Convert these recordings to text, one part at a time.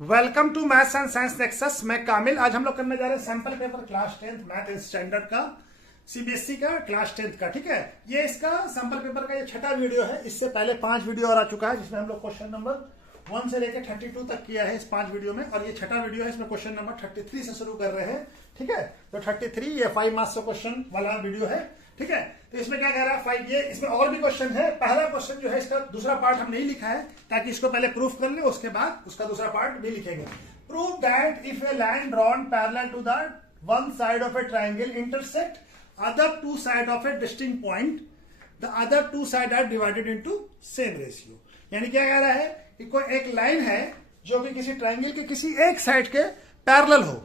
Welcome to maths and science nexus. मैं कामिल। आज हम लोग करने जा रहे हैं sample paper class 10th math standard का, सीबीएसई का क्लास 10th का। ठीक है, ये इसका सैंपल पेपर का ये छठा वीडियो है। इससे पहले 5 वीडियो और आ चुका है जिसमें हम लोग क्वेश्चन नंबर 1 से लेकर 32 तक किया है इस 5 वीडियो में, और ये छठा वीडियो है। इसमें क्वेश्चन नंबर 33 से शुरू कर रहे हैं। ठीक है, तो 33 ये 5 मार्क्स का क्वेश्चन वाला वीडियो है। ठीक है, तो इसमें क्या कह रहा है 5, ये इसमें और भी क्वेश्चन है। पहला क्वेश्चन जो है इसका दूसरा पार्ट हम नहीं लिखा है ताकि इसको पहले प्रूफ कर ले, उसके बाद उसका दूसरा पार्ट भी लिखेंगे। Prove that if a line drawn parallel to the one side of a triangle intersect other two sides of a distinct point, the other two sides are divided into same ratio। यानी क्या कह रहा है कि कोई एक line है जो कि किसी ट्राइंगल के किसी एक साइड के पैरेलल हो,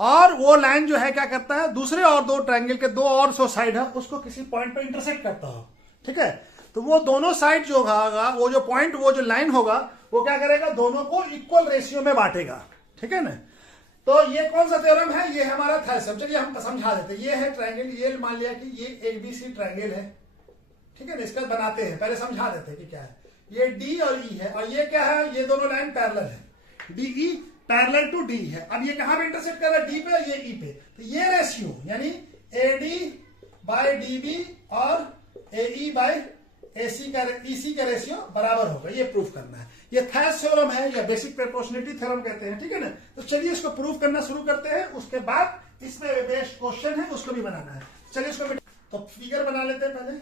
और वो लाइन जो है क्या करता है दूसरे और दो ट्राइंगल के दो और सो साइड है उसको किसी पॉइंट पे इंटरसेक्ट करता हो। ठीक है, तो वो दोनों साइड जो होगा, वो जो पॉइंट, वो जो लाइन होगा, वो क्या करेगा दोनों को इक्वल रेशियो में बांटेगा। ठीक है ना, तो ये कौन सा थ्योरम है? ये हमारा थ्योरम। चलिए हम समझा देते हैं। ये है ट्राइंगल, ये मान लिया कि ये एबीसी ट्राइंगल है। ठीक है ना, इसका बनाते हैं, पहले समझा देते हैं कि क्या है। ये डी और ई है, और ये क्या है, ये दोनों लाइन पैरेलल है। डीई पैरेलल टू डी है। अब ये कहां पे इंटरसेक्ट कर रहा है? डी पे, ये ई पे। तो ये रेशियो यानी एडी बाय डीबी और एई बाय एसी का ईसी का रेशियो बराबर होगा। ये प्रूफ करना है। ये थेरम थ्योरम है या बेसिक प्रोपोर्शनलिटी थ्योरम कहते हैं। ठीक है ना, तो चलिए इसको प्रूफ करना शुरू करते हैं। उसके बाद इसमें बेस्ट क्वेश्चन है उसको भी बनाना है। चलिए इसको तो फिगर बना लेते हैं पहले।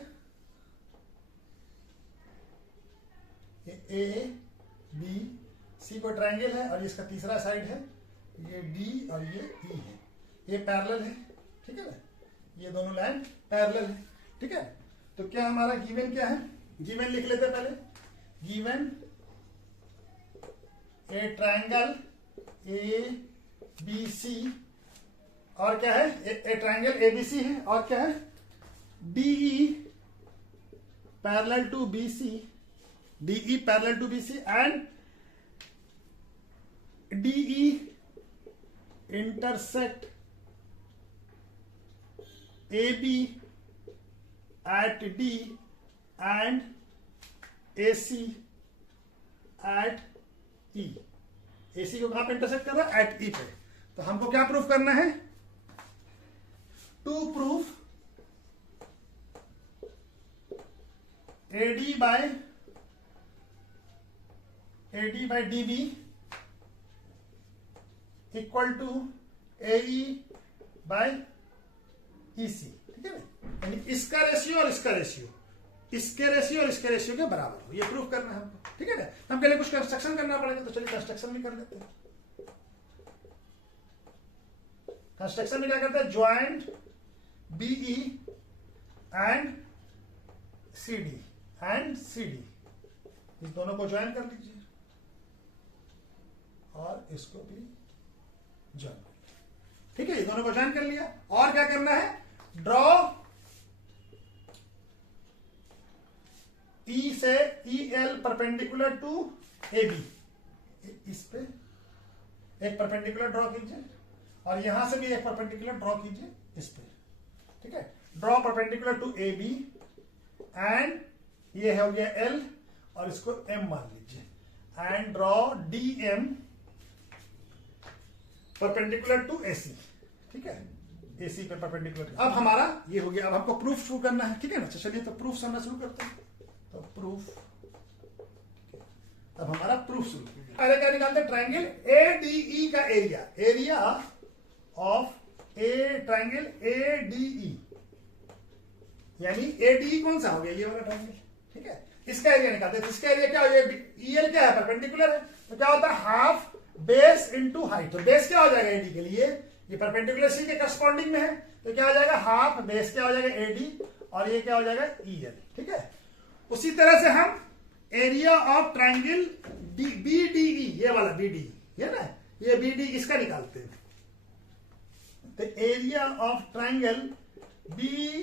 ये ए बी सी को ट्राइंगल है और इसका तीसरा साइड है ये डी और ये ई है। ये पैरेलल है। ठीक है ना, ये दोनों लाइन पैरेलल है। ठीक है, तो क्या हमारा गिवन क्या है? गिवन लिख लेते हैं पहले। Given a triangle A B C, और क्या है? ए ट्राइंगल ए बी सी है, और क्या है? DE parallel to B C, DE parallel to B C, and DE intersect A B at D and AC at E। AC को कहां पे इंटरसेक्ट कर रहा है? at E पे। तो हमको क्या प्रूफ करना है? To proof AD by DB equal to AE by EC। ठीक है ना, यानी इसका रेशियो और इसका रेशियो, इसके रेशियो और इसके रेशियो के बराबर हो। ये प्रूफ करना है हमको। ठीक है ना, हमके लिए कुछ कंस्ट्रक्शन करना पड़ेगा, तो चलिए कंस्ट्रक्शन भी कर लेते हैं। कंस्ट्रक्शन में क्या करते हैं? ज्वाइंट बीई एंड सीडी, इस दोनों को ज्वाइन कर लीजिए और इसको भी ज्वाइन। ठीक है, ये दोनों को ज्वाइन कर लिया। और क्या करना है? ड्रॉ ई से E L perpendicular to A B. इस पे एक परपेंडिकुलर ड्रॉ कीजिए और यहां से भी एक परपेंडिकुलर ड्रॉ कीजिए इस पे। ठीक है, draw perpendicular to A B and ये हो गया एल, और इसको एम मान लीजिए, and draw D M perpendicular to A C. ठीक है, एसी पे परपेंडिकुलर। अब हमारा ये हो गया। अब हमको प्रूफ शुरू करना है। ठीक है ना, चलिए तो प्रूफ समझना शुरू करते हैं। तो प्रूफ, अब हमारा प्रूफ शुरू। पहले क्या निकालते हैं? ट्राइंगल एडीई का area of A triangle ADE, यानी एडीई कौन सा हो गया? ये वाला ट्राइंगल। ठीक है, इसका एरिया निकालते हैं। इसका एरिया क्या हो गया? ईएल क्या है? परपेंडिकुलर है। तो क्या होता है? Half base into height. तो बेस क्या हो जाएगा एडी के लिए? ये परपेंडिकुलर सी के करस्पॉन्डिंग में है, तो क्या हो जाएगा? हाफ बेस क्या हो जाएगा? एडी, और ये क्या हो जाएगा? ईएल। ठीक है, उसी तरह से हम एरिया ऑफ ट्राइंगल बीडीई, ये वाला बीडीई है ना, ये बीडी, इसका निकालते हैं। तो एरिया ऑफ ट्राइंगल बीडीई,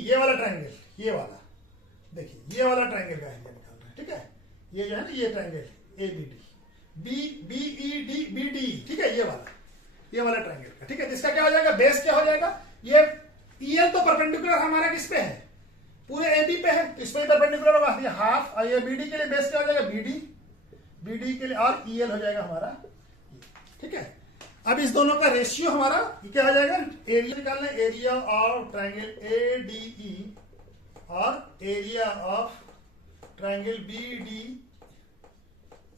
ये वाला ट्राइंगल, ये वाला देखिए, ये वाला ट्राइंगल का एरिया निकाल रहे हैं। ठीक है, ये जो है ना, ये ट्राइंगल एबीडी बीईडी बीडी। ठीक है, ये वाला ट्राइंगल का। ठीक है, इसका क्या हो जाएगा? बेस क्या हो जाएगा? ये ईएल तो परपेंडिकुलर हमारा किस पे है? पूरे एबी पे है, तो इस पे परपेंडिकुलर होगा हाफ, और ये बीडी के लिए बेस क्या हो जाएगा? बीडी बी डी के लिए, और ई एल हो जाएगा हमारा, ठीक है। अब इस दोनों का रेशियो हमारा क्या हो जाएगा, एरिया निकालना है, area of triangle A D E और area of triangle B D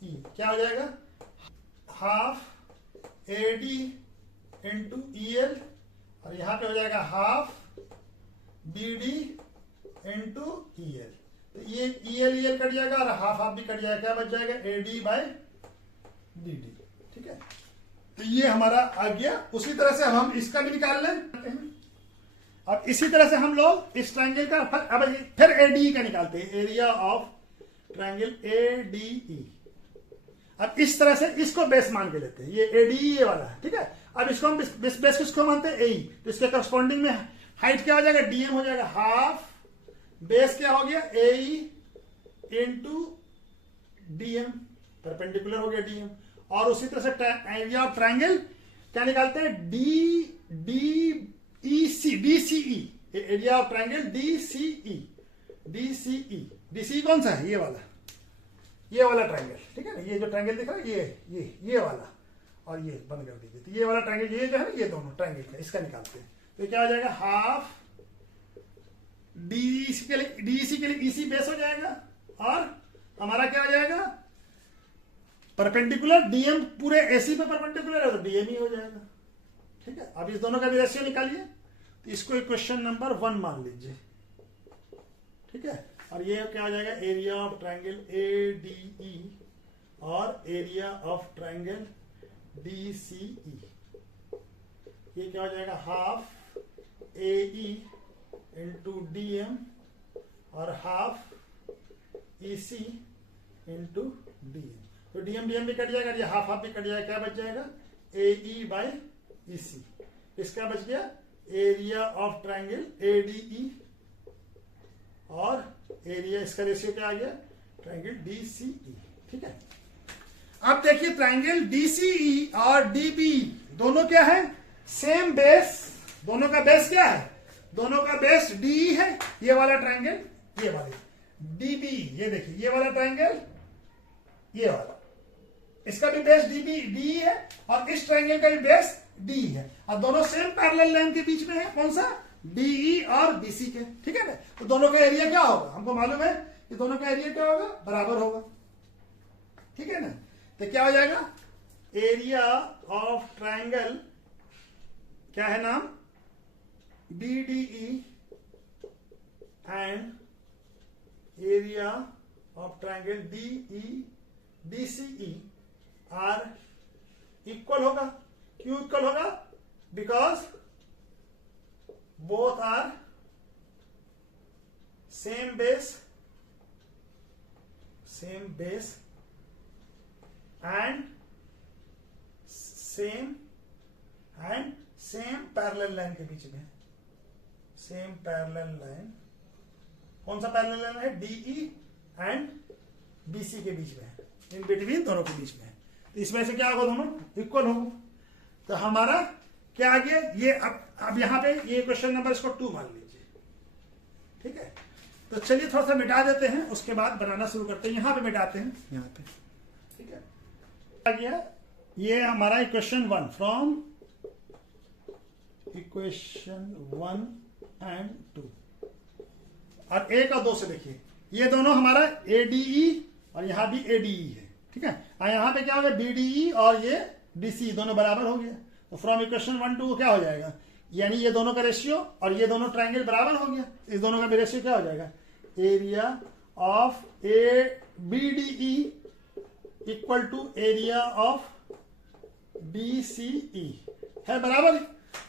E क्या हो जाएगा, half A D into E L, और यहां पे हो जाएगा half B D into E L. तो ये ई एल कट जाएगा और हाफ हाफ भी कट जाएगा, क्या बच जाएगा, A D by B D, ठीक है। तो ये हमारा आ गया। उसी तरह से हम इसका भी निकाल लें। अब इसी तरह से हम लोग इस ट्राइंगल का अब फिर एडी का निकालते हैं, area of triangle A D ई। अब इस तरह से इसको बेस मान के लेते हैं, ये एडी ये वाला है, ठीक है। अब इसको हम बेस किसको मानते हैं, ए। तो इसके करस्पॉन्डिंग में हाइट क्या हो जाएगा, डीएम हो जाएगा, हाफ बेस क्या हो गया, ए इंटू डीएम, परपेंडिकुलर हो गया डीएम। और उसी तरह से एरिया ऑफ ट्राइंगल क्या निकालते हैं, DCE, area of triangle DCE कौन सा है, ये वाला ट्राइंगल, ठीक है ना। ये जो ट्राइंगल दिख रहा है ये वाला, और ये बंद कर दीजिए। तो ये वाला ट्राइंगल, ये जो है ना, ये दोनों ट्राइंगल का इसका निकालते हैं। तो क्या हो जाएगा, हाफ डीसी के लिए ईसी बेस हो जाएगा, और हमारा क्या हो जाएगा, परपेंडिकुलर डीएम पूरे एसी पे परपेंडिकुलर है तो डीएम ही हो जाएगा, ठीक है। अब इस दोनों का भी रेशियो निकालिए। तो इसको इक्वेशन नंबर 1 मान लीजिए, ठीक है। और ये क्या हो जाएगा, area of triangle A D E और area of triangle D C E, ये क्या हो जाएगा, half A E into D M और half E C into D M. तो डीएम भी कट जाएगा, ये हाफ हाफ भी कट जाएगा, क्या बच जाएगा, ए ई बाई ई सी। इसका बच गया area of triangle A D E, और एरिया इसका रेशियो क्या आ गया, ट्राइंगल डी सी ई, ठीक है। अब देखिए ट्राइंगल डीसीई और डीबी दोनों क्या है, सेम बेस। दोनों का बेस क्या है, दोनों का बेस डी है। ये वाला ट्राइंगल, ये वाले डीबी, ये देखिए ये वाला ट्राइंगल, ये वाला, इसका भी बेस डी है, और इस ट्राइंगल का भी बेस डी है, और दोनों सेम पैरेलल लाइन के बीच में है, कौन सा, डीई और बीसी के, ठीक है ना। तो दोनों का एरिया क्या होगा, हमको मालूम है कि दोनों का एरिया क्या होगा, बराबर होगा, ठीक है ना। तो क्या हो जाएगा, एरिया ऑफ ट्राइंगल क्या है नाम, BDE and area of triangle DE DCE are equal होगा। क्यों इक्वल होगा, because both are same base and same parallel line के बीच में, सेम पैरेलल लाइन, कौन सा पैरेलल लाइन है, डीई एंड बीसी के बीच में, इन बिटवीन दोनों के बीच में। तो इसमें से क्या होगा, दोनों इक्वल होगा। तो हमारा क्या आ गया, ये अब यहां पे ये क्वेश्चन नंबर इसको 2 मान लीजिए, ठीक है। तो चलिए थोड़ा सा मिटा देते हैं, उसके बाद बनाना शुरू करते हैं। यहां पे मिटाते हैं, यहां पे, ठीक है। आ गया ये हमारा इक्वेशन 1 फ्रॉम इक्वेशन 1 एंड 2, और 1 और 2 से देखिए, ये दोनों हमारा एडीई और यहां भी एडीई है, ठीक है। और यहां पे क्या हो गया, बीडीई और ये डीसी दोनों बराबर हो गया। तो फ्रॉम इक्वेशन 1 2 क्या हो जाएगा, यानी ये दोनों का रेशियो और ये दोनों ट्राइंगल बराबर हो गया। इस दोनों का भी रेशियो क्या हो जाएगा, area of A B D E equal to area of B C E है बराबर।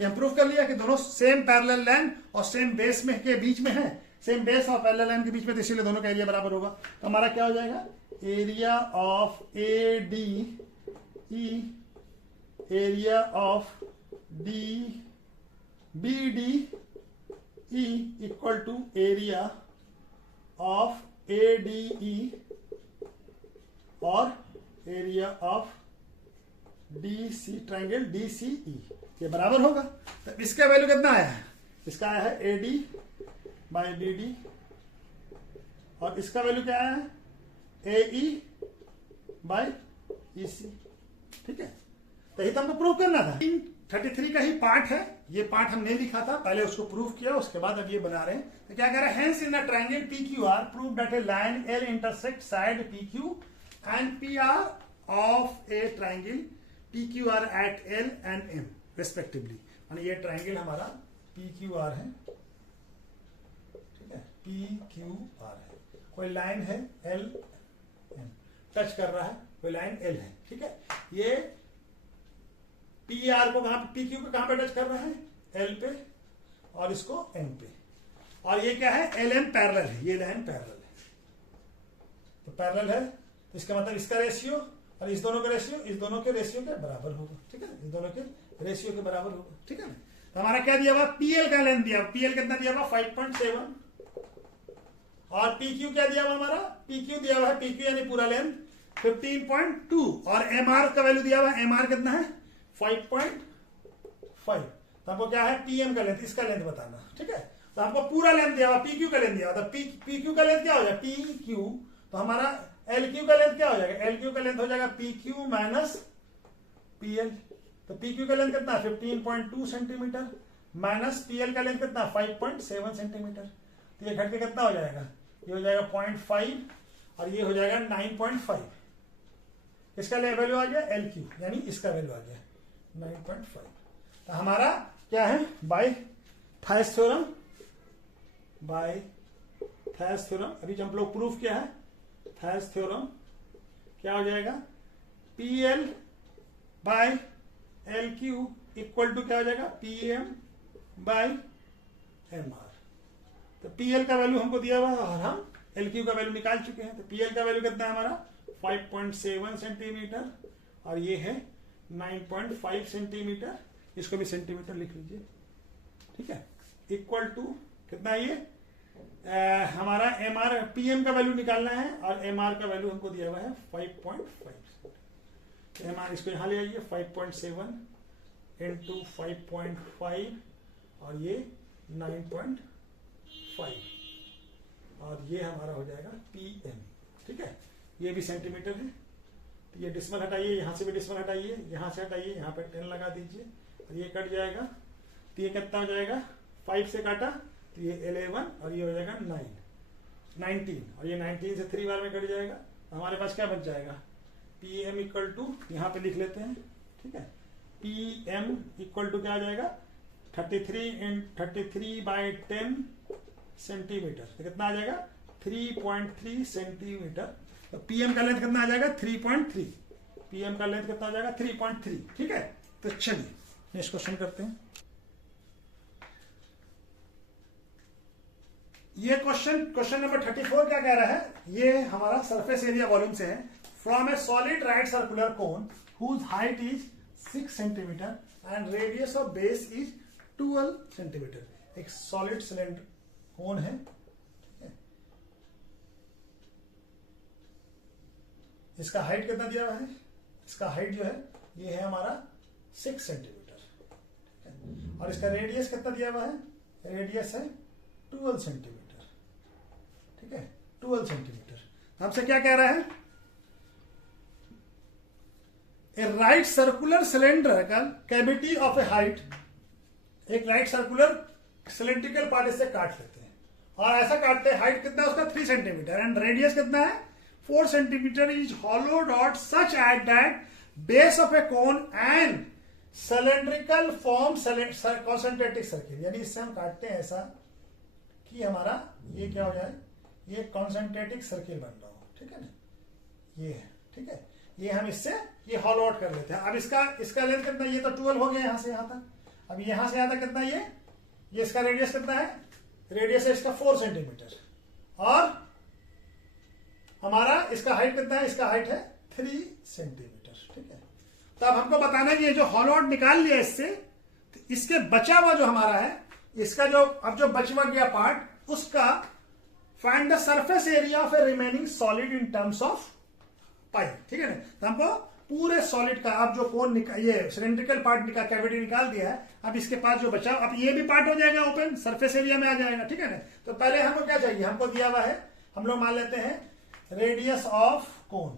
ये हम प्रूफ कर लिया कि दोनों सेम पैरेलल लाइन और सेम बेस में के बीच में है, सेम बेस और पैरेलल लाइन के बीच में, तो इसीलिए दोनों का एरिया बराबर होगा। तो हमारा क्या हो जाएगा, area of A D E area of D B D E equal to area of A D E और area of D C, triangle D C E, ये बराबर होगा। तो इसका वैल्यू कितना आया है, इसका आया है A D by B D, और इसका वैल्यू क्या आया है, ए ई बाय EC, ठीक है। तो ये तो हमको प्रूव करना था। 33 का ही पार्ट है, ये पार्ट हमने लिखा था, पहले उसको प्रूव किया, उसके बाद अब ये बना रहे हैं। तो क्या कह रहे हैं, hence in the triangle PQR prove that a line L intersect side PQ and PR of a triangle PQR at L and M respectively. माने ये ट्रायंगल हमारा PQR है, ठीक है, PQR है, कोई लाइन है L M टच कर रहा है, कोई लाइन L है, ठीक है। ये PR को कहां, PQ को कहां पे टच कर रहा है, L पे, और इसको M पे, और ये क्या है, LM पैरेलल है, ये लाइन पैरेलल है। तो पैरेलल है तो इसका मतलब इसका रेशियो और इस दोनों का रेशियो इस दोनों के रेशियो के बराबर होगा, ठीक है, इस दोनों के रेशियो के बराबर होगा, ठीक है। तो हमारा क्या दिया हुआ, PL का लेंथ दिया, PL कितना दिया हुआ 5.7, और PQ क्या दिया हुआ हमारा, PQ दिया हुआ है, PQ यानी पूरा लेंथ 15.2, और MR का वैल्यू दिया हुआ है, MR कितना है 5.5। तो हमको क्या है, PM का लेंथ, इसका लेंथ बताना, ठीक है। तो हमको पूरा लेंथ दिया हुआ, PQ का लेंथ दिया हुआ, तो PQ का लेंथ क्या हो जाएगा, PQ, तो हमारा LQ का लेंथ क्या हो जाएगा, LQ का लेंथ हो जाएगा PQ माइनस PL। तो PQ का लेंथ कितना 15.2 सेंटीमीटर माइनस PL का लेंथ कितना 5.7 सेंटीमीटर। तो ये घट के कितना हो जाएगा, ये हो जाएगा 0.5 और ये हो जाएगा 9.5। इसका वैल्यू आ गया LQ, यानी इसका वैल्यू आ गया 9.5। तो हमारा क्या है, by Thales theorem, by Thales theorem, अभी जो हम लोग प्रूफ किया है थायस थ्योरम, क्या हो जाएगा, PL by LQ equal to क्या हो जाएगा, PM बाय MR। तो PL का वैल्यू हमको दिया हुआ है और हम LQ का वैल्यू निकाल चुके हैं। तो PL का वैल्यू कितना है हमारा 5.7 सेंटीमीटर और ये है 9.5 सेंटीमीटर, इसको भी सेंटीमीटर लिख लीजिए, ठीक है। इक्वल टू कितना है ये, हमारा MR PM का वैल्यू निकालना है और MR का वैल्यू हमको दिया हुआ है 5.5। MR इसको यहां ले आइए, 5.7 इंटू 5.5 और ये 9.5 और ये हमारा हो जाएगा PM, ठीक है। ये भी सेंटीमीटर है, तो ये डिस्मल हटाइए, यहां से भी डिस्मल हटाइए, यहां से हटाइए, यहां पे 10 लगा दीजिए और ये कट जाएगा। तो ये कितना हो जाएगा, 5 से काटा तो ये 11 और ये हो जाएगा 19 और ये 19 से 3 बार में कट जाएगा। हमारे पास क्या बच जाएगा, PM इक्वल टू, यहाँ पे लिख लेते हैं, ठीक है, PM इक्वल टू क्या आ जाएगा 33 बाय 10 सेंटीमीटर। तो कितना आ जाएगा 3.3 सेंटीमीटर। तो PM का लेंथ कितना आ जाएगा 3.3, PM का लेंथ कितना आ जाएगा 3.3, ठीक है। तो चलिए नेक्स्ट क्वेश्चन करते हैं। ये क्वेश्चन नंबर 34 क्या कह रहा है, ये हमारा सरफेस एरिया वॉल्यूम से है। From a solid right circular cone whose height is 6 centimetre and radius of base is 12 centimetre. एक सॉलिड सिलेंडर कोन है, इसका हाइट कितना दिया हुआ है, इसका हाइट जो है ये है हमारा 6 सेंटीमीटर और इसका रेडियस कितना दिया हुआ है, रेडियस है 12 सेंटीमीटर, ठीक है, 12 सेंटीमीटर। हमसे क्या कह रहा है, a right circular cylindrical cavity of a height, एक राइट सर्कुलर सिलेंड्रिकल पार्ट इससे काट लेते हैं और ऐसा काटते हैं, हाइट कितना है उसका 3 सेंटीमीटर एंड रेडियस कितना है 4 centimetre is hollowed out such at that base of a cone and cylindrical form concentric circle। यानी इससे हम काटते हैं ऐसा कि हमारा ये क्या हो जाए, ये कॉन्सेंट्रेटिक सर्किल बन रहा हो, ठीक है ना, ये है, ठीक है। ये हम इससे ये हॉलो आउट कर लेते हैं। अब इसका लेंथ कितना, ये तो 12 हो गया यहां से यहां तक। अब यहां से यहां तक कितना, ये इसका रेडियस कितना है, रेडियस है इसका 4 सेंटीमीटर और हमारा इसका हाइट कितना है, इसका हाइट है 3 सेंटीमीटर, ठीक है। तो अब हमको बताना है कि ये जो हॉलो आउट निकाल लिया इससे, तो इसके बचा हुआ जो हमारा है, इसका जो अब जो बचवा गया पार्ट, उसका find the surface area of a remaining solid in terms of pi, ठीक है ना। तो हमको पूरे सॉलिड का अब जो कोन ये सिलेंड्रिकल पार्ट कैविटी निकाल दिया है, अब इसके पास जो बचा, अब ये भी पार्ट हो जाएगा ओपन, सरफेस एरिया में आ जाएगा, ठीक है ना। तो पहले हमको क्या चाहिए, हमको दिया हुआ है, हम लोग मान लेते हैं radius of cone,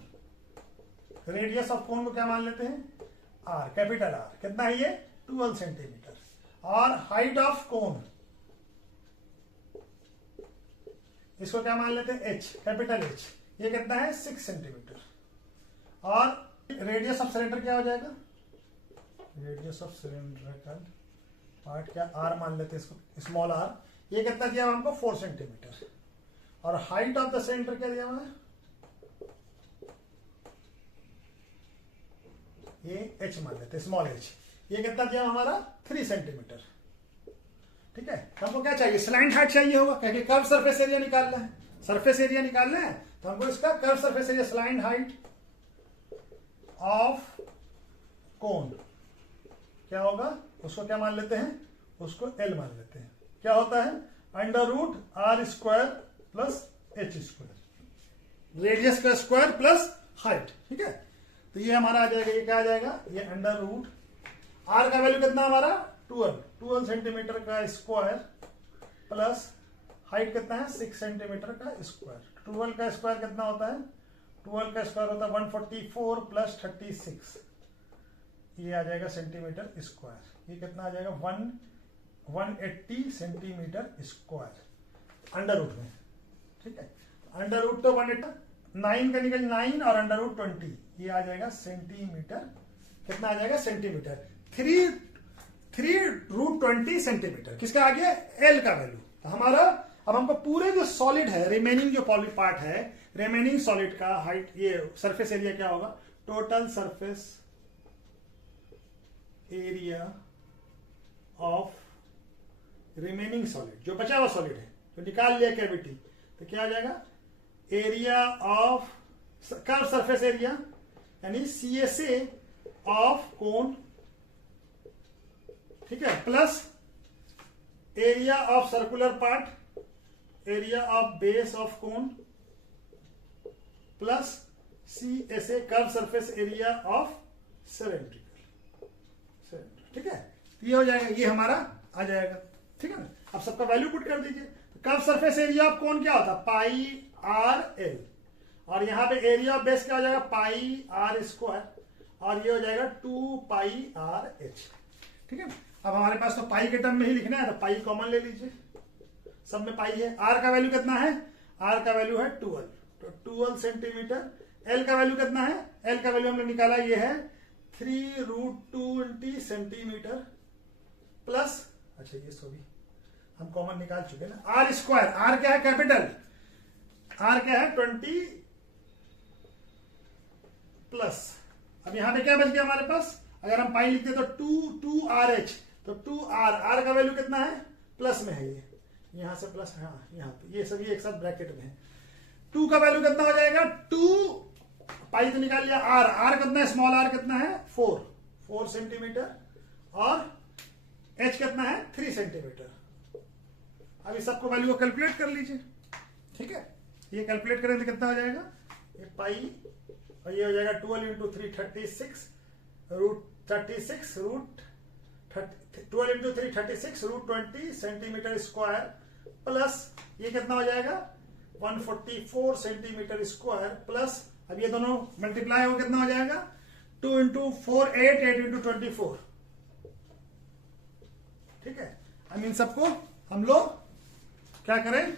radius of cone को क्या मान लेते हैं, आर, कैपिटल आर। कितना है ये, 12 सेंटीमीटर। और हाइट ऑफ कोन, इसको क्या मान लेते हैं, एच, कैपिटल एच। ये कितना है, 6 सेंटीमीटर। और रेडियस ऑफ सिलेंडर क्या हो जाएगा, रेडियस ऑफ सिलेंड्रिकल पार्ट क्या, आर मान लेते हैं इसको, स्मॉल आर। ये कितना दिया हुआ हमको, 4 सेंटीमीटर। और हाइट ऑफ द सिलेंडर क्या दिया हुआ है, ये एच मान लेते हैं, स्मॉल एच। ये कितना दिया हमारा, 3 सेंटीमीटर। ठीक है, हमको क्या चाहिए, स्लाइड हाइट चाहिए होगा, क्योंकि कर्व सरफेस एरिया निकालना है, सरफेस एरिया निकालना है। तो हमको इसका curve surface area, slide height of cone क्या होगा, उसको क्या मान लेते हैं, उसको एल मान लेते हैं। क्या होता है, √r² प्लस h², रेडियस का स्क्वायर प्लस हाइट। ठीक है, तो ये हमारा आ जाएगा, ये क्या आ जाएगा, ये √, r का वैल्यू कितना हमारा, 12 सेंटीमीटर का स्क्वायर प्लस हाइट कितना है, 6 सेंटीमीटर का स्क्वायर। 12 का स्क्वायर कितना होता है, 12 का स्क्वायर होता है 144 प्लस 36, ये आ जाएगा सेंटीमीटर स्क्वायर। ये कितना आ जाएगा, 180 सेंटीमीटर स्क्वायर अंडर रूट में। ठीक है, अंडर रूट तो 180, 9 का निकल 9 और अंडर रूट 20, ये आ जाएगा सेंटीमीटर। कितना आ जाएगा, सेंटीमीटर। 3√20 सेंटीमीटर। किसका आ गया, एल का वैल्यू। तो हमारा अब हमको पूरे जो सॉलिड है, रिमेनिंग जो पॉली पार्ट है, रिमेनिंग सॉलिड का हाइट, ये सरफेस एरिया क्या होगा, total surface area of remaining solid, जो बचा हुआ सॉलिड है, तो निकाल लिया कैविटी, तो क्या आ जाएगा, area of curve surface area यानी CSA ऑफ कोन। ठीक है, plus area of circular part, area of base of cone, plus CSA curve surface area of cylindrical. ठीक है, ये हो जाएगा, ये हमारा आ जाएगा। ठीक है ना, अब सबका वैल्यू पुट कर दीजिए। तो curve surface area of cone क्या होता है, πr_l, और यहां पे एरिया ऑफ बेस क्या हो जाएगा, πr², और ये हो जाएगा 2πrh। ठीक है, अब हमारे पास तो पाई के टर्म में ही लिखना है, तो पाई कॉमन ले लीजिए, सब में पाई है। आर का वैल्यू कितना है, आर का वैल्यू है 12, तो 12 सेंटीमीटर। एल का वैल्यू कितना है, एल का वैल्यू हमने निकाला, ये है 3√20 सेंटीमीटर प्लस, अच्छा ये सो भी हम कॉमन निकाल चुके ना, r²। आर क्या है, कैपिटल आर क्या है 20 प्लस, अब यहां पे क्या बच गया हमारे पास, अगर हम पाई लिखते तो 2RH, तो 2r, r का वैल्यू कितना है, प्लस में है, ये यहां से प्लस, हाँ यहाँ पे ये सभी एक साथ ब्रैकेट में है। 2 का वैल्यू कितना हो जाएगा, 2 पाई तो निकाल लिया, r कितना है, स्मॉल r कितना है, 4 सेंटीमीटर, और h कितना है, 3 सेंटीमीटर। अब इस सबको वैल्यू को कैलकुलेट कर लीजिए। ठीक है, ये कैलकुलेट करें तो कितना हो जाएगा, ये पाई, और ये हो जाएगा 12 × 3 36 √20 सेंटीमीटर स्क्वायर, प्लस ये कितना हो जाएगा 144 सेंटीमीटर स्क्वायर, प्लस अब ये दोनों मल्टीप्लाई हो कितना हो जाएगा 2 × 4 8 8 × 24। ठीक है, अब इन सबको हम लोग क्या करें,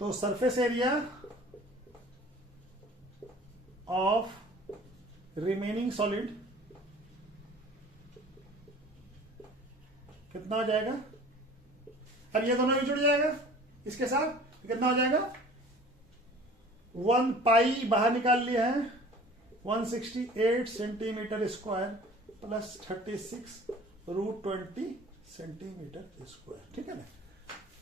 तो surface area of remaining solid कितना हो जाएगा, अब ये दोनों भी जुड़ जाएगा इसके साथ, कितना हो जाएगा 1 पाई बाहर निकाल लिया है, 168 centimetre square plus 36√20 centimetre square. ठीक है ना,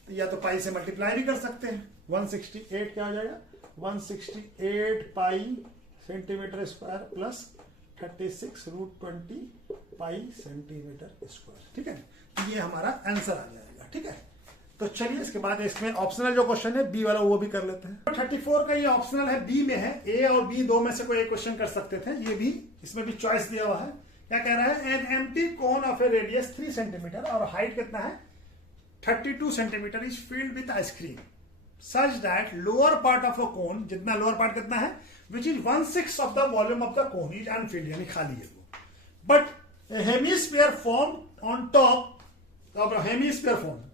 तो या तो पाई से मल्टीप्लाई भी कर सकते हैं, 168 क्या हो जाएगा 168 पाई सेंटीमीटर स्क्वायर प्लस 36√20 पाई सेंटीमीटर स्क्वायर। ठीक है, ये हमारा आंसर आ जाएगा। ठीक है, तो चलिए इसके बाद इसमें ऑप्शनल जो क्वेश्चन है बी वाला वो भी कर लेते हैं। 34 का ये ऑप्शनल है, बी में है, ए और बी दो में से कोई एक क्वेश्चन कर सकते थे, ये भी इसमें भी चॉइस दिया हुआ है। क्या कह रहा है, an empty cone of A radius 3 centimetre और हाइट कितना है 32 centimetre is field with ice cream. such that lower part of a cone, जितना lower part कितना है, which is 1/6 of the volume of the cone is unfilled, यानी खाली है वो. But a hemisphere formed on top of a hemisphere formed.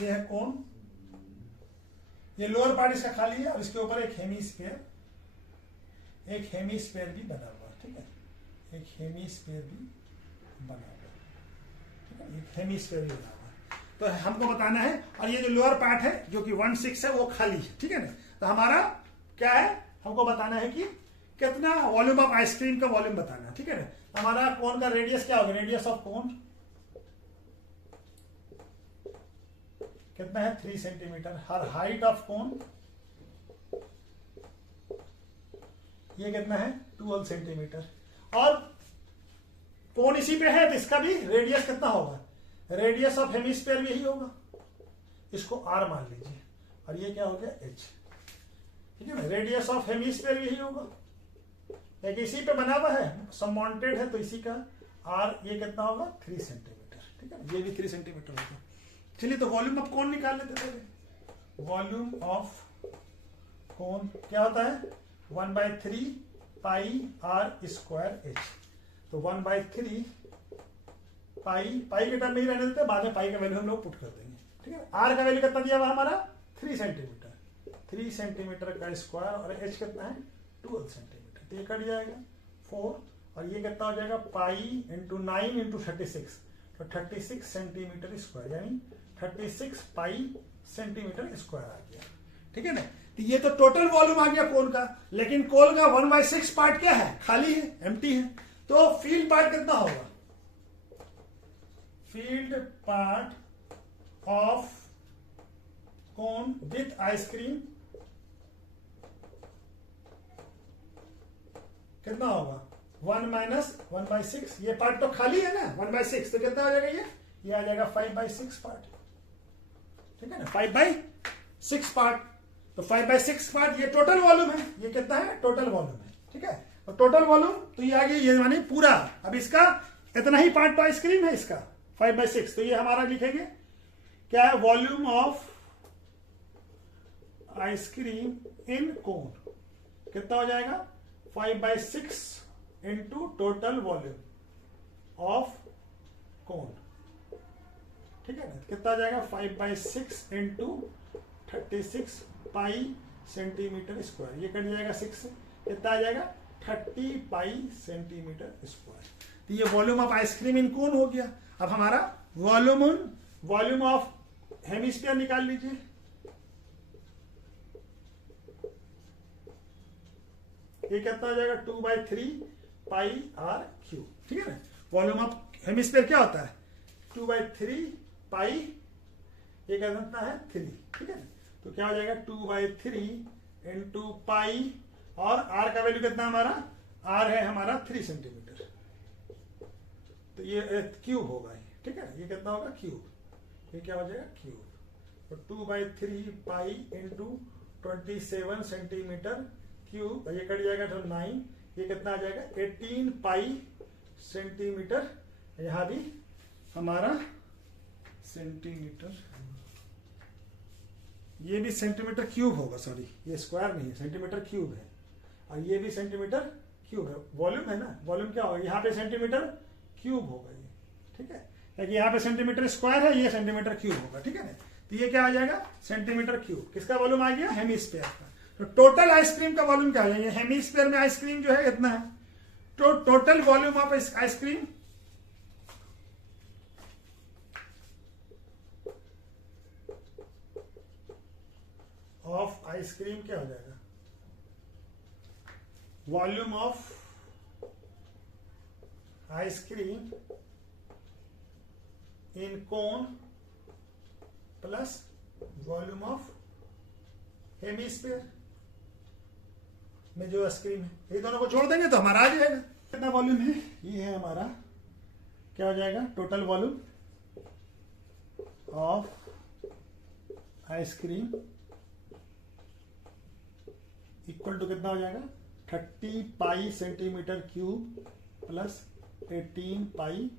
ये है cone, ये लोअर पार्ट इसका खाली है और इसके ऊपर एक हेमीस्फीयर भी बना हुआ. ठीक है, एक हेमीस्फीयर भी बना हुआ. ठीक है, एक हेमीस्फीयर भी बना हुआ. तो हमको बताना है, और ये जो लोअर पार्ट है जो कि 1/6 है वो खाली है. ठीक है ना. तो हमारा क्या है, हमको बताना है कि कितना वॉल्यूम ऑफ आइसक्रीम का वॉल्यूम बताना है. ठीक है ना. हमारा कोन का रेडियस क्या होगा, रेडियस ऑफ कोन कितना है, 3 centimetre. Her height of cone ये कितना है, 12 सेंटीमीटर. और कोन इसी पे है तो इसका भी रेडियस कितना होगा, रेडियस ऑफ हेमिस्फीयर भी यही होगा. इसको आर मान लीजिए और ये क्या हो गया, एच. ठीक है ना. रेडियस ऑफ हेमिस्फीयर भी यही होगा, एक इसी पे बना हुआ है, सबमॉन्टेड है, तो इसी का आर ये कितना होगा, 3 सेंटीमीटर. ठीक है, ये भी 3 सेंटीमीटर होगा. चलिए तो वॉल्यूम ऑफ कोन निकाल लेते थे. वॉल्यूम ऑफ कोन क्या होता है, 1/3 पाई आर स्क्वायर एच. तो 1/3 पाई के टर्म में ही रहने देते, बाद में पाई का वैल्यू हम लोग पुट कर देंगे. ठीक है. आर का वैल्यू कितना दिया हुआ हमारा, 3 सेंटीमीटर. 3 सेंटीमीटर का स्क्वायर, और एच कितना है, 12 सेंटीमीटर. तो ये कट जाएगा 4, और ये कितना हो जाएगा, पाई इंटू 9 इंटू 36. तो 36 सेंटीमीटर स्क्वायर, यानी 36 पाई सेंटीमीटर स्क्वायर आ गया. ठीक है ना. तो ये तो टोटल वॉल्यूम आ गया कोन का. लेकिन कोन का 1/6 पार्ट क्या है, खाली है, एम्प्टी है. तो फील्ड पार्ट कितना होगा, field part of cone with ice cream कितना होगा, 1 - 1/6. ये पार्ट तो खाली है ना, 1/6. तो कितना हो जाएगा, ये आ जाएगा 5/6 पार्ट. ठीक है ना, 5/6 पार्ट. तो 5/6 पार्ट ये टोटल वॉल्यूम है. ये कितना है, टोटल वॉल्यूम है. ठीक है. तो टोटल वॉल्यूम तो ये आ गया, ये माने पूरा. अब इसका इतना ही पार्ट तो आइसक्रीम है, इसका 5/6. तो ये हमारा लिखेंगे क्या है, वॉल्यूम ऑफ आइसक्रीम इन कोन कितना हो जाएगा, 5/6 into total volume of cone. ठीक है ना. कितना आ जाएगा, 5/6 इंटू 36 पाई सेंटीमीटर स्क्वायर. ये कट जाएगा 6 से, कितना आ जाएगा, 30 पाई सेंटीमीटर स्क्वायर. तो ये वॉल्यूम ऑफ आइसक्रीम इन कोन हो गया. अब हमारा वॉल्यूम ऑफ हेमिस्फीयर निकाल लीजिए. ये कितना आ जाएगा, 2/3 पाई आर क्यू. ठीक है ना. वॉल्यूम ऑफ हेमिस्फीयर क्या होता है, 2/3 पाई, ये कितना है, 3. ठीक है. तो क्या हो जाएगा, 2/3 इंटू पाई, और आर का वैल्यू कितना हमारा, आर है हमारा 3 सेंटीमीटर. तो ये क्यूब होगा. ठीक है. ये कितना होगा, क्यूब. ये क्या हो जाएगा, क्यूब. तो 2/3 पाई इंटू 27 सेंटीमीटर क्यूब. ये कट जाएगा तो 9. ये कितना आ जाएगा, 18 पाई सेंटीमीटर. यहां भी हमारा सेंटीमीटर, ये भी सेंटीमीटर क्यूब होगा, सॉरी ये स्क्वायर नहीं है, सेंटीमीटर क्यूब है. और ये भी सेंटीमीटर क्यूब है. वॉल्यूम है ना, वॉल्यूम क्या होगा, यहाँ पे सेंटीमीटर क्यूब होगा ये. ठीक है. लेकिन यहाँ पे सेंटीमीटर स्क्वायर है, ये सेंटीमीटर क्यूब होगा. ठीक है ना. तो ये क्या आ जाएगा, सेंटीमीटर क्यूब. किसका वॉल्यूम आ गया, हेमिस्फीयर का. तो टोटल आइसक्रीम का वॉल्यूम क्या है, हेमिस्फीयर में आइसक्रीम जो है इतना है. तो टोटल वॉल्यूम ऑफ आइसक्रीम क्या हो जाएगा, volume of ice cream in cone plus volume of hemisphere में जो आइसक्रीम है, ये दोनों को जोड़ देंगे तो हमारा आ जाएगा. कितना वॉल्यूम है, ये है हमारा, क्या हो जाएगा, total volume of ice cream equal to कितना हो जाएगा, 30 pi centimetre cube plus 18 pi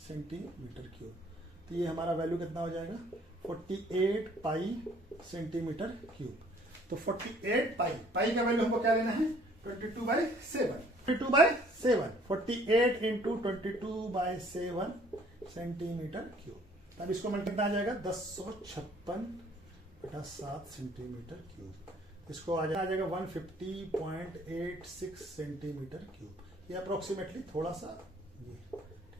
centimetre cube. तो ये हमारा वैल्यू कितना हो जाएगा 48 पाई सेंटीमीटर क्यूब। तो 48 पाई का वैल्यू हमको क्या लेना है 22/7 22/7 48 इंटू 22/7 सेंटीमीटर क्यूब। तब इसको मतलब कितना आ जाएगा 1056/7 सेंटीमीटर क्यूब। इसको आ जाएगा 150.86 सेंटीमीटर क्यूब। ये अप्रोक्सीमेटली थोड़ा सा ये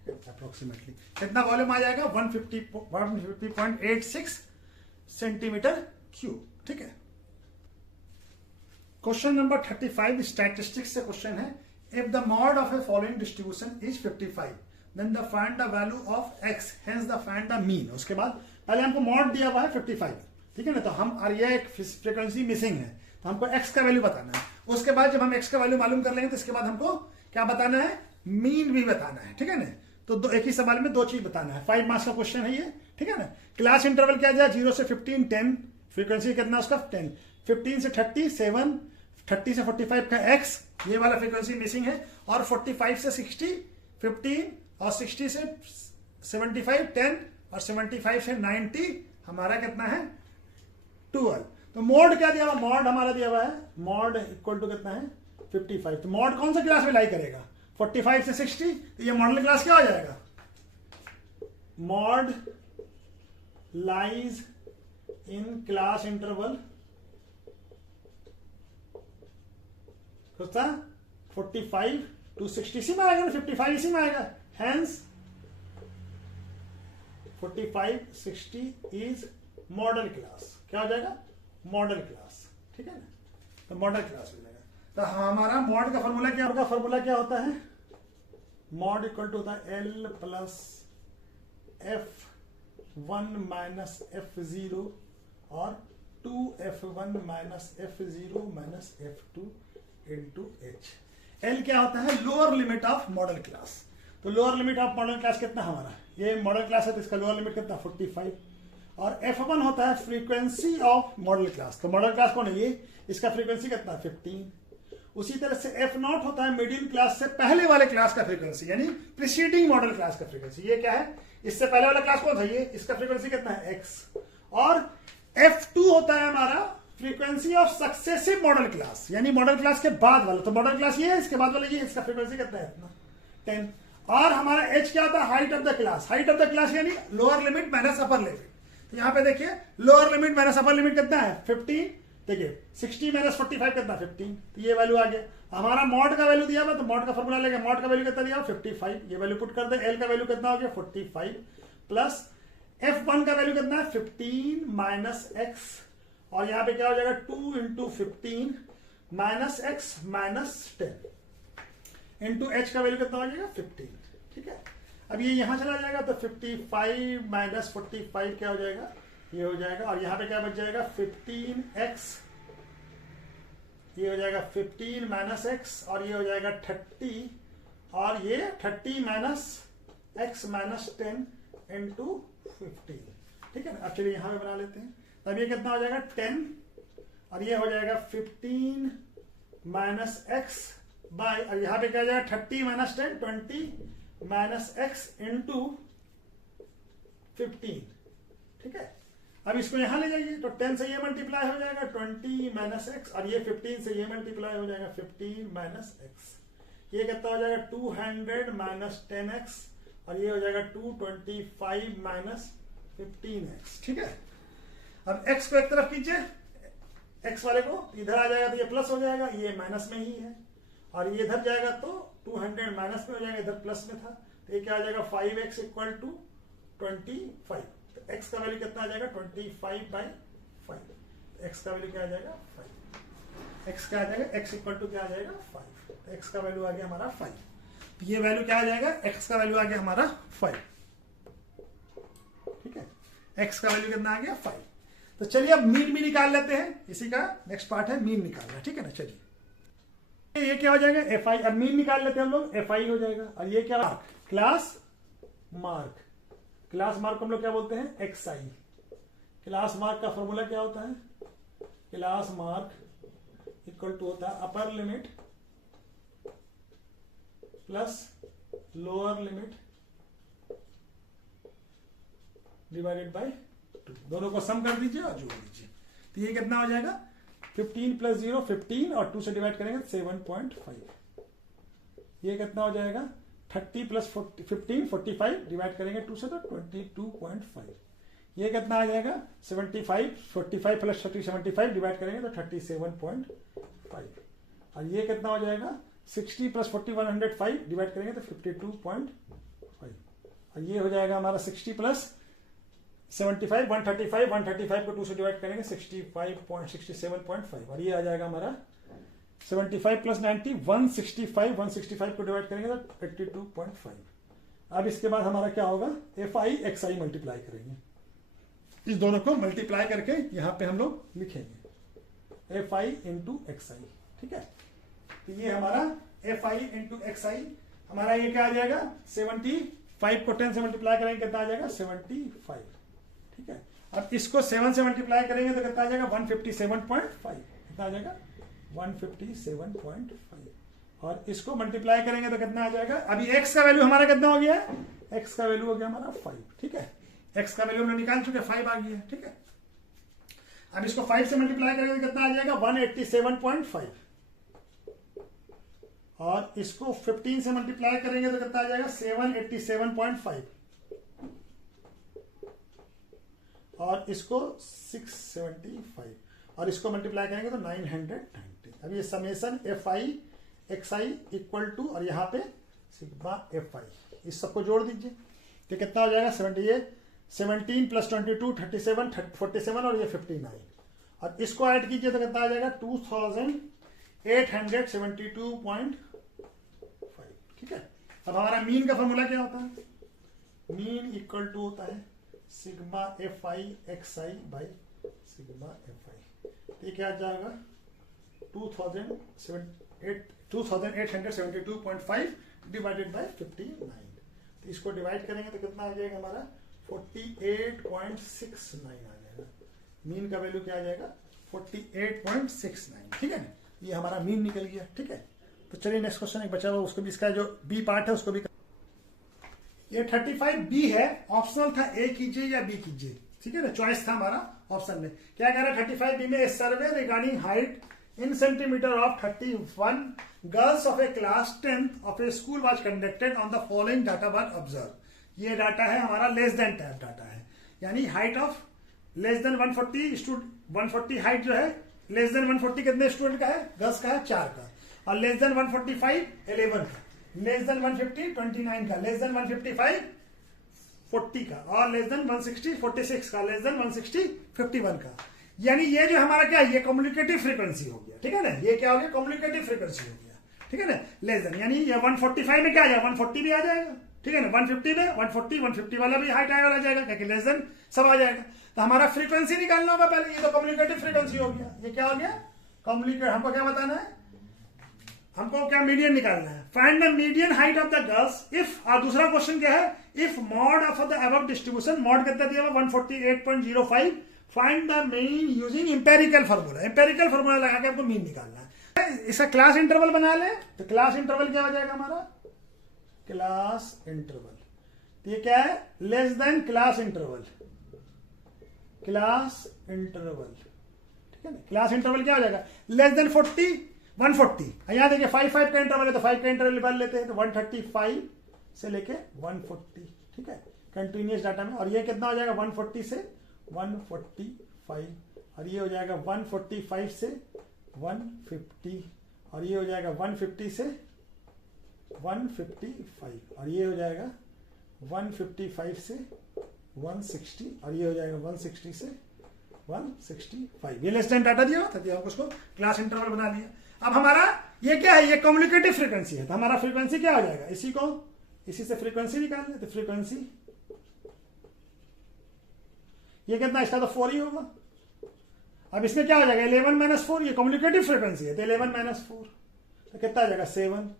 ठीक है अप्रोक्सीमेटली कितना वॉल्यूम आ जाएगा 150.86 सेंटीमीटर क्यूब। ठीक है। क्वेश्चन नंबर 35 स्टैटिस्टिक्स से क्वेश्चन है। If the mode of a following distribution is 55 then the find the value of x hence the find the mean. उसके बाद पहले हमको मॉड दिया हुआ है 55 ठीक है ना। तो हम और ये एक फ्रीक्वेंसी मिसिंग है तो हमको x का वैल्यू बताना है। उसके बाद जब हम x का वैल्यू मालूम कर लेंगे तो इसके बाद हमको क्या बताना है मीन भी बताना है। ठीक है ना। तो एक ही सवाल में दो चीज बताना है। 5 मार्क्स का क्वेश्चन है ये। ठीक है ना। क्लास इंटरवल क्या जाए 0 से 15 10 फ्रीक्वेंसी कितना उसका 10 15 से 30 7 30 से 45 का x ये वाला फ्रीक्वेंसी मिसिंग है और 45 से 60 15 और 60 से 75 10 और 75 से 90 हमारा कितना है 12। तो मॉड क्या दिया हुआ मॉड हमारा दिया हुआ है मॉड इक्वल टू कितना है 55। तो मॉड कौन सा क्लास में लाई करेगा 45 से 60 तो ये मॉडल क्लास क्या हो जाएगा mod lies in class interval 45 to 60 इसी में आएगा ना 55 इसी में आएगा हेंस 45 60 इज मॉडल क्लास। क्या हो जाएगा मॉडल क्लास। ठीक है ना। तो मॉडल क्लास हो जाएगा। तो हमारा मॉड का फॉर्मूला क्या होता है मॉड इक्वल टू होता है L plus F1 minus F0 और 2F1 minus F0 minus F2 into H। L क्या होता है lower limit of modal class. तो lower limit of modal class कितना हमारा ये मॉडल क्लास है तो इसका लोअर लिमिट कितना 45 और F1 होता है फ्रीक्वेंसी ऑफ मॉडल क्लास। तो मॉडल क्लास कौन है ये इसका फ्रीक्वेंसी कितना 15। उसी तरह से F0 होता है मिडिल क्लास से पहले वाले क्लास का फ्रीक्वेंसी यानी प्रीसीडिंग मॉडल क्लास का फ्रीक्वेंसी। ये क्या है इससे पहले वाला क्लास कौन था ये इसका फ्रीक्वेंसी कितना है x। और F2 होता है हमारा frequency of successive model class यानी मॉडल क्लास के बाद वाला। तो मॉडल क्लास ये है इसके बाद वाला ये इसका फ्रीक्वेंसी कितना है इतना 10। और हमारा h क्या होता है height of the class. Height of the class यानी lower limit minus upper limit. तो यहाँ पे देखिए lower limit minus upper limit कितना है 15। देखिए 60 माइनस 45 कितना 15। तो ये वैल्यू आ गया। हमारा मॉड का वैल्यू दिया हुआ तो मॉड का फॉर्मूला लेंगे। मॉड का वैल्यू कितना दिया 55 ये वैल्यू पुट कर दे। L का वैल्यू कितना हो गया 45 प्लस F1 का वैल्यू कितना है 15 माइनस x और यहाँ पे क्या हो जाएगा 2 into 15 minus x minus 10 into h का वैल्यू कितना हो जाएगा 15। ठीक है। अब ये यहां चला जाएगा तो 55 माइनस 45 क्या हो जाएगा ये हो जाएगा और यहाँ पे क्या बच जाएगा 15x ये हो जाएगा 15 माइनस x और ये हो जाएगा 30 और ये 30 माइनस x माइनस 10 इंटू 15। ठीक है ना। अब चलिए यहां पे बना लेते हैं। तब ये कितना हो जाएगा 10 और ये हो जाएगा 15 माइनस x बाय और यहाँ पे क्या हो जाएगा 30 माइनस 10 20 माइनस x इंटू 15। ठीक है। अब इसको यहां ले जाइए तो 10 से ये मल्टीप्लाई हो जाएगा 20 माइनस x और ये 15 से ये मल्टीप्लाई हो जाएगा 15 माइनस x। ये कितना हो जाएगा 200 माइनस 10x और ये हो जाएगा 225 माइनस 15x। ठीक है। अब x को एक तरफ कीजिए x वाले को इधर आ जाएगा तो ये प्लस हो जाएगा ये माइनस में ही है और ये इधर जाएगा तो 200 माइनस में हो जाएगा इधर प्लस में था तो ये क्या आ जाएगा 5x इक्वल टू 25। तो x का वैल्यू कितना आ जाएगा 25/5। x का वैल्यू क्या आ जाएगा 5। x क्या आ जाएगा x इक्वल टू क्या आ जाएगा 5। x का वैल्यू आ गया हमारा 5। तो ये वैल्यू क्या आ जाएगा x का वैल्यू आ गया हमारा 5। ठीक है। x का वैल्यू कितना आ गया 5। तो चलिए अब मीन भी निकाल लेते हैं। इसी का नेक्स्ट पार्ट है मीन निकालना। ठीक है ना। चलिए ये क्या हो जाएगा fi। अब मीन निकाल लेते हैं हम लोग fi हो जाएगा और ये क्या क्लास मार्क। क्लास मार्क को हम लोग क्या बोलते हैं xi। क्लास मार्क का फॉर्मूला क्या होता है क्लास मार्क इक्वल टू होता है upper limit plus lower limit divided by 2, दोनों को सम कर दीजिए और जोड़ दीजिए। तो ये कितना हो जाएगा 15 प्लस 0 15 और 2 से डिवाइड करेंगे 7.5। ये कितना हो जाएगा 30 प्लस 15 45 डिवाइड करेंगे 2 से तो 22.5। ये कितना आ जाएगा 75 45 प्लस 30 75 डिवाइड करेंगे तो 37.5। और ये कितना हो जाएगा 60 प्लस 40 105 डिवाइड करेंगे तो 52.5। और ये हो जाएगा हमारा 60 प्लस 75 135 को 2 से डिवाइड करेंगे 67.5। और ये आ जाएगा हमारा 75 प्लस 90 165 को डिवाइड करेंगे तो 82.5। अब इसके बाद हमारा क्या होगा FI XI मल्टीप्लाई करेंगे, इस दोनों को मल्टीप्लाई करके यहां पे हम लोग लिखेंगे FI इंटू XI। ठीक है, तो ये हमारा FI इंटू XI हमारा ये क्या आ जाएगा 75 को 10 से मल्टीप्लाई करेंगे कितना आ जाएगा 75। ठीक है, अब इसको 7 से मल्टीप्लाई करेंगे तो कितना आ जाएगा 157.5। कितना आ जाएगा 157.5। और इसको मल्टीप्लाई करेंगे तो कितना आ जाएगा, अभी x का वैल्यू हमारा कितना हो गया है, x का वैल्यू हो गया हमारा 5। ठीक है, x का वैल्यू हमने निकाल चुके 5 आ गया है। ठीक है, अब इसको 5 से मल्टीप्लाई करेंगे तो कितना आ जाएगा 187.5। और इसको 15 से मल्टीप्लाई करेंगे तो कितना आ जाएगा 787.5। और इसको 675 और इसको मल्टीप्लाई करेंगे तो 990। अब ये summation FI XI equal to और यहाँ पे सिग्मा FI, इस सबको जोड़ दीजिए तो कितना हो जाएगा 17 प्लस 22 37 47 और ये 59। और इसको ऐड कीजिए तो कितना आ जाएगा 2872.5। ठीक है, अब हमारा मीन का फॉर्मूला क्या होता है, मीन इक्वल टू होता है sigma FI XI by sigma FI। ये क्या आ जाएगा 2872.5 डिवाइडेड बाई 59। तो इसको डिवाइड करेंगे तो कितना आ जाएगा हमारा 48.69 आ जाएगा। मीन का वैल्यू क्या आ जाएगा 48.69। ठीक है ना, ये हमारा मीन निकल गया। ठीक है, तो चलिए नेक्स्ट क्वेश्चन एक बचा हुआ उसको भी, इसका जो बी पार्ट है उसको भी। ये 35B है, ऑप्शनल था A कीजिए या B कीजिए। ठीक है ना, चॉइस था हमारा ऑप्शन में। क्या कह रहा है 35B में survey regarding height in centimetre of 31 girls of a class 10th of a school was conducted on the following data were observe. ये डाटा है हमारा लेस देन टाइप डाटा है, यानी height of less than 140 height जो है less than 140 कितने student का है, 10 का है, 4 का। और लेस देन 145 11 का, लेस देन 150 29 का, लेस देन 155 40 का, और लेस देन 160 46 का, लेस देन 160 51 का। यानी ये जो हमारा क्या है, ये कम्युनिकेटिव फ्रीक्वेंसी हो गया। ठीक है ना, ये क्या हो गया कम्युनिकेटिव फ्रीक्वेंसी हो गया। ठीक है ना, लेस देन यानी ये 145 में क्या आ जाएगा 140 भी आ जाएगा। ठीक है ना, 150 में 150 वाला भी हाइट आ जाएगा, क्योंकि लेस देन सब आ जाएगा। तो हमारा फ्रीक्वेंसी निकालना होगा पहले, ये तो कम्युनिकेटिव फ्रीक्वेंसी हो गया। ये क्या हो गया कम्युनिकेट, हमको क्या बताना है, हमको क्या मीडियन निकालना है। Find the median height of the girls if, और दूसरा क्वेश्चन क्या है, if mod of the above distribution, mod कितना दिया हुआ 148.05, find the mean using empirical formula. Empirical formula लगा के आपको मीन निकालना है। इसका क्लास इंटरवल बना ले, तो क्लास इंटरवल क्या हो जाएगा हमारा क्लास इंटरवल। तो ये क्या है less than class interval, class interval. ठीक है ना, क्लास इंटरवल क्या हो जाएगा लेस देन 40 140। यहाँ देखिए 5 का इंटरवल है तो 5 का इंटरवल निकाल लेते हैं, तो 135 से लेके 140। ठीक है, कंटिन्यूस डाटा में। और ये कितना हो जाएगा 140 से 145, और ये हो जाएगा 145 से 150, और ये हो जाएगा 150 से 155, और ये हो जाएगा 155 से 160, और ये हो जाएगा 160 से 165। ये लेस देन डाटा दिया था, हमको उसको क्लास इंटरवल बना लिया। अब हमारा ये क्या है, ये कम्युनिकेटिव फ्रीक्वेंसी है, तो हमारा फ्रीक्वेंसी क्या हो जाएगा, इसी से फ्रीक्वेंसी निकाल ले। तो फ्रीक्वेंसी ये कितना, इसका तो 4 ही होगा। अब इसमें क्या हो जाएगा 11 - 4, ये कम्युनिकेटिव फ्रीक्वेंसी है, तो 11 - 4 तो कितना आ जाएगा 7।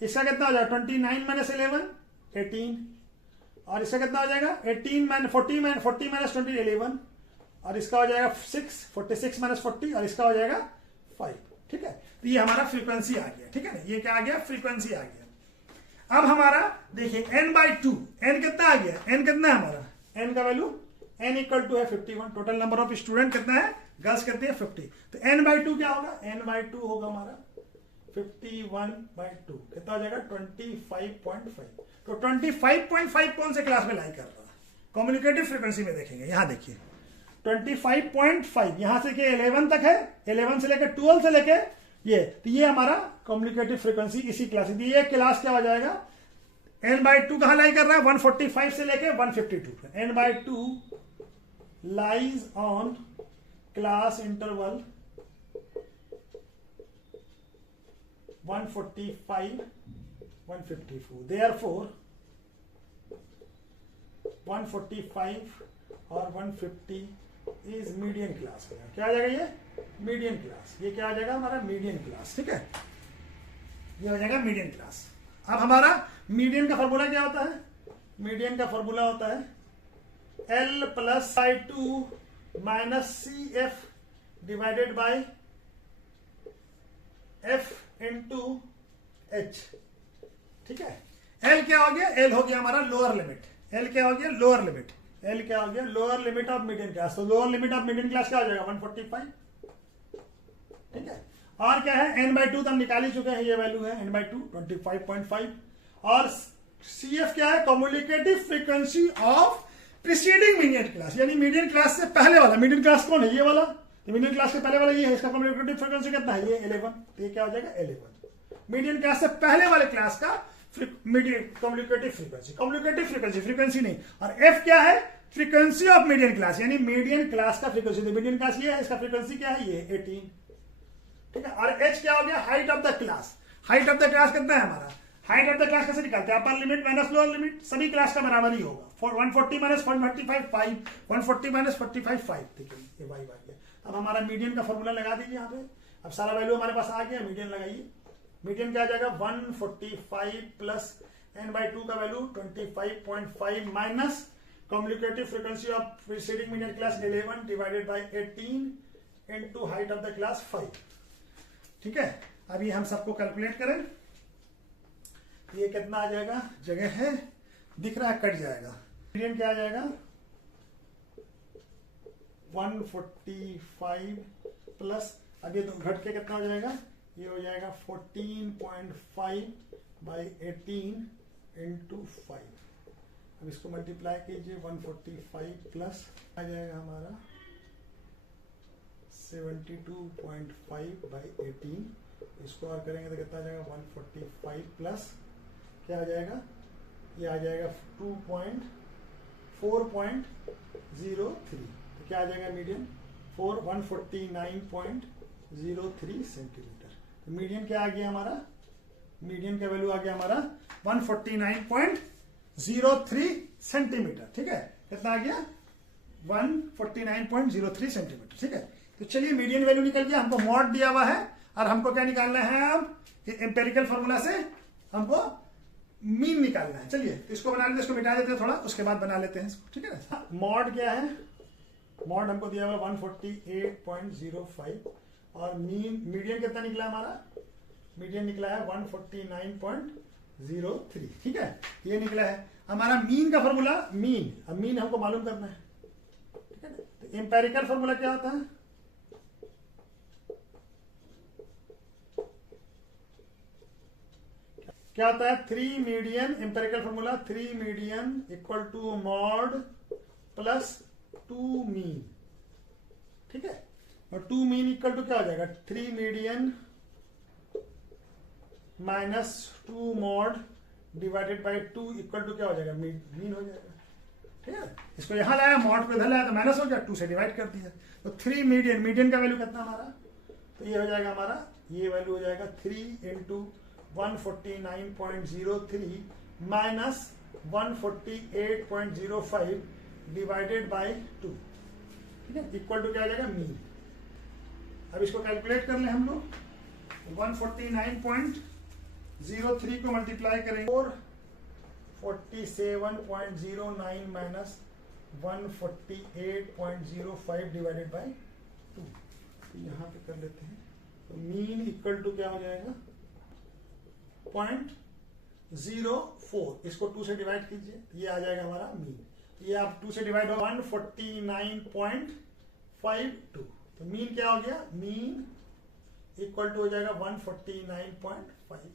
इसका कितना हो जाएगा 29 - 11 18, और इसका कितना हो जाएगा 18 - 40 - 20 11, और इसका हो जाएगा 6 46 - 40, और इसका हो जाएगा 5। ठीक है, तो ये हमारा फ्रीक्वेंसी आ गया। ठीक है ना, ये क्या आ गया फ्रीक्वेंसी आ गया। अब हमारा देखिए n/2, n कितना आ गया, n कितना है हमारा, n का वैल्यू n इक्वल टू है 51, टोटल नंबर ऑफ स्टूडेंट कितना है, गर्ल्स कितनी है 50, तो n/2 क्या होगा, n/2 होगा हमारा 51/2, कितना हो जाएगा 25.5। तो 25.5 कौन से क्लास में लाई कर रहा है, कम्युनिकेटिव फ्रीक्वेंसी में देखेंगे, यहां देखिए 25.5 यहां से 11 तक है, 11 से लेकर 12 से लेकर ये, तो ये हमारा कम्युनिकेटिव फ्रीक्वेंसी इसी क्लास, ये क्लास क्या हो जाएगा, n/2 कहां लाई कर रहा है, 145 से लेके 152, n/2 lies on class interval 145 154, therefore 145 और 150 इज मीडियन क्लास। क्या आ जाएगा ये, मीडियन क्लास, ये क्या आ जाएगा हमारा मीडियन क्लास, ठीक है, ये हो जाएगा मीडियन क्लास। अब हमारा मीडियन का फॉर्मूला क्या होता है, मीडियन का फॉर्मूला होता है L plus I2 minus CF divided by F into H, ठीक है। L क्या हो गया, L हो गया हमारा लोअर लिमिट, L क्या हो गया लोअर लिमिट, L क्या हो गया lower limit of median class, तो lower limit of median class क्या हो जाएगा 145, ठीक है। और क्या है n/2 तो हम निकाल ही चुके हैं, ये वैल्यू है n/2 25.5, और CF क्या है, communicative frequency of preceding median class, यानी मीडियन क्लास से पहले वाला, मीडियन क्लास कौन है, ये वाला, तो मीडियन क्लास से पहले वाला ये है, इसका कम्युनिकेटिव फ्रीक्वेंसी कितना है, ये 11, तो ये क्या हो जाएगा 11, मीडियन क्लास से पहले वाले क्लास का communicative frequency, communicative frequency, frequency नहीं, और F क्या है, फ्रीक्वेंसी ऑफ मीडियन क्लास, यानी मीडियन क्लास का फ्रीक्वेंसी, तो मीडियन क्लास ये है, इसका फ्रीक्वेंसी क्या है, ये 18, ठीक है। और H क्या हो गया, height of the class, height of the class कितना है हमारा, हाइट ऑफ द क्लास कैसे निकालते हैं, upper limit minus lower limit, सभी क्लास का बराबर ही होगा, 140 माइनस 145 5, 140 माइनस 45 5, ठीक है, ये वाई आ गया। अब हमारा मीडियन का फॉर्मूला लगा दीजिए यहाँ पे, अब सारा वैल्यू हमारे पास आ गया, मीडियन लगाइए, मीडियन क्या आ जाएगा 145 प्लस n/2 का value 25.5 minus communicative frequency of preceding median class 11 divided by 18 into height of the class 5, ठीक है। अभी हम सबको कैलकुलेट करें, ये कितना आ जाएगा, जगह है दिख रहा है, कट जाएगा, मीडियन क्या आ जाएगा 145 प्लस, अब ये तो घट के कितना हो जाएगा, ये हो जाएगा 14.5 बाई 18 इंटू 5, अब इसको मल्टीप्लाई कीजिए, 145 प्लस आ जाएगा हमारा 72.5 बाई 18, इसको और करेंगे तो कितना आ जाएगा 145 प्लस क्या आ जाएगा, ये आ जाएगा 4.03, तो क्या आ जाएगा मीडियन 149.03 सेंटीमीटर, तो मीडियन क्या आ गया हमारा, मीडियन का वैल्यू आ गया हमारा 149.03 सेंटीमीटर, ठीक है, कितना आ गया 149.03 सेंटीमीटर, ठीक है। तो चलिए मीडियन वैल्यू निकल गया, हमको मॉड दिया हुआ है, और हमको क्या निकालना है, अब एम्पेरिकल फॉर्मूला से हमको मीन निकालना है। चलिए इसको बना लेते हैं, इसको मिटा देते हैं थोड़ा, उसके बाद बना लेते हैं इसको, ठीक है ना। मॉड क्या है, मॉड हमको दिया हुआ 148.05, और मीडियन कितना निकला हमारा, मीडियन निकला है 149.03, ठीक है, ये निकला है हमारा मीन का फॉर्मूला, मीन, अब मीन हमको मालूम करना है, ठीक है ना। तो एम्पेरिकल फॉर्मूला क्या होता है, क्या होता है, 3 median, empirical formula 3 median equal to mode plus 2 mean, ठीक है, और 2 मीन इक्वल टू क्या हो जाएगा 3 median minus 2 mode divided by 2 equal to क्या हो जाएगा मीन हो जाएगा, ठीक है। इसको यहां लाया, मॉड पे इधर लाया तो माइनस हो गया, 2 से डिवाइड कर दिया, तो 3 मीडियन, मीडियन का वैल्यू कितना हमारा, तो ये हो जाएगा हमारा, ये वैल्यू हो जाएगा 3 इंटू 149.03 माइनस 148.05 डिवाइडेड बाय 2, ठीक है, इक्वल टू क्या आ जाएगा मीन। अब इसको कैलकुलेट कर ले हम लोग, 149.03 को मल्टीप्लाई करेंगे 447.09 माइनस 148.05 डिवाइडेड बाय 2, तो यहां पे कर लेते हैं, तो मीन इक्वल टू क्या हो जाएगा 0.04, इसको 2 से डिवाइड कीजिए, ये आ जाएगा हमारा मीन। ये आप 2 से डिवाइड हो 149.52। तो मीन क्या हो गया, मीन इक्वल टू हो जाएगा 149.52,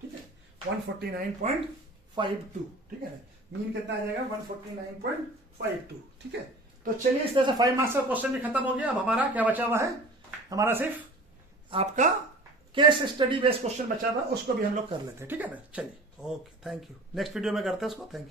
ठीक है, 149.52, ठीक है ना। मीन कितना आ जाएगा 149.52, ठीक है। तो चलिए इस तरह से 5 मार्क्स का क्वेश्चन भी खत्म हो गया। अब हमारा क्या बचा हुआ है, हमारा सिर्फ आपका केस स्टडी बेस्ड क्वेश्चन बचा हुआ, उसको भी हम लोग कर लेते हैं, ठीक है ना। चलिए okay, thank you. Next video में करते हैं उसको। Thank you.